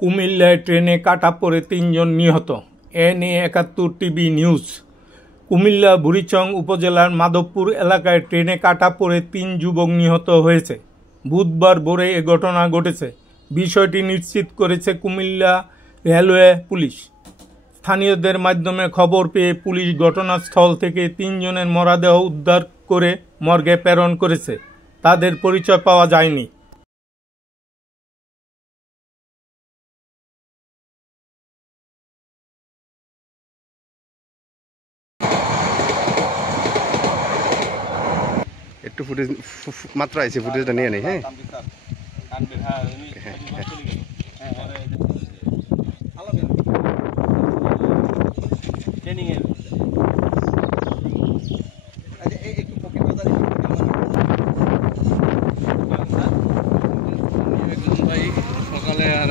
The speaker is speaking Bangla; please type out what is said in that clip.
কুমিল্লায় ট্রেনে কাটা পড়ে ৩ জন নিহত। NA71 TV news. Comilla Burichang উপজেলার মাধবপুর এলাকায় ট্রেনে কাটা পড়ে ৩ যুবক নিহত হয়েছে। বুধবার ভোরে এ ঘটনা ঘটেছে। বিষয়টি নিশ্চিত করেছে কুমিল্লা রেলওয়ে পুলিশ। স্থানীয়দের মাধ্যমে খবর পেয়ে পুলিশ ঘটনাস্থল থেকে ৩ জনের মরদেহ উদ্ধার করে মর্গে প্রেরণ করেছে। তাদের পরিচয় পাওয়া যায়নি। একটু ফুটেজ মাত্র আইছে, ফুটেজটা নিয়ে নেই। হ্যাঁ সকালে আর